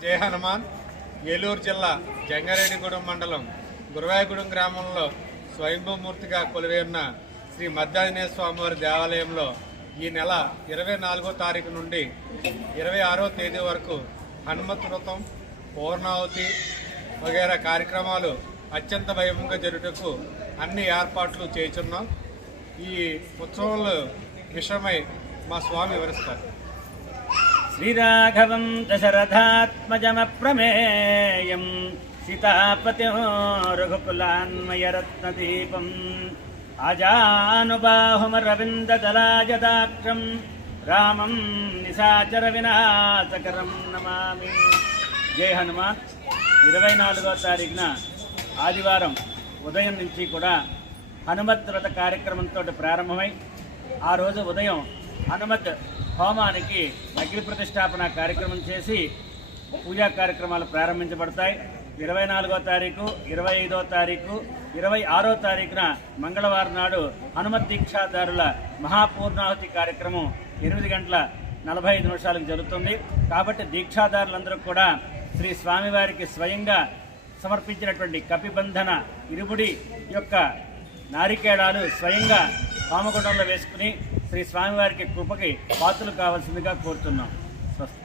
జయ హనుమాన్. ఏలూరు జిల్లా జంగారెడ్డిగూడెం మండలం గురవాయగూడెం గ్రామంలో స్వయంభూమూర్తిగా కొలువై ఉన్న శ్రీ మద్దాంజనేయ స్వామివారి దేవాలయంలో ఈ నెల ఇరవై నాలుగో తారీఖు నుండి ఇరవై ఆరో తేదీ వరకు హనుమత్ వ్రతం పూర్ణావతి వగైరా కార్యక్రమాలు అత్యంత వైభవంగా జరుగుటకు అన్ని ఏర్పాట్లు చేయుచున్నాం. ఈ ఉత్సవంలో విషయమై మా స్వామి వివరిస్తారు. శ్రీరాఘవం దశరథాత్మజమప్రమేయం సీతాపతి రఘుకులాన్మయరత్నదీపం ఆజానుబాహుమరవిందదలాజదాక్షం రామం నిశాచర వినాశకరం నమామి జై హనుమాన్ ఇరవై నాలుగో తారీఖున ఆదివారం ఉదయం నుంచి కూడా హనుమత్ వ్రత కార్యక్రమంతో ప్రారంభమై ఆ రోజు ఉదయం హనుమత్ హోమానికి అగ్ని ప్రతిష్టాపన కార్యక్రమం చేసి పూజా కార్యక్రమాలు ప్రారంభించబడతాయి. ఇరవై నాలుగో తారీఖు ఇరవై ఐదో తారీఖు ఇరవై ఆరో తారీఖున మంగళవారం నాడు హనుమత్ దీక్షాదారుల మహాపూర్ణాహుతి కార్యక్రమం ఎనిమిది గంటల నలభై ఐదు నిమిషాలకు జరుగుతుంది. కాబట్టి దీక్షాదారులందరూ కూడా శ్రీ స్వామివారికి స్వయంగా సమర్పించినటువంటి కపిబంధన ఇరుముడి యొక్క నారికేళాలు స్వయంగా పామగుండంలో వేసుకుని శ్రీ స్వామివారికి కృపకి పాత్రలు కావాల్సిందిగా కోరుతున్నాం. స్వస్తి.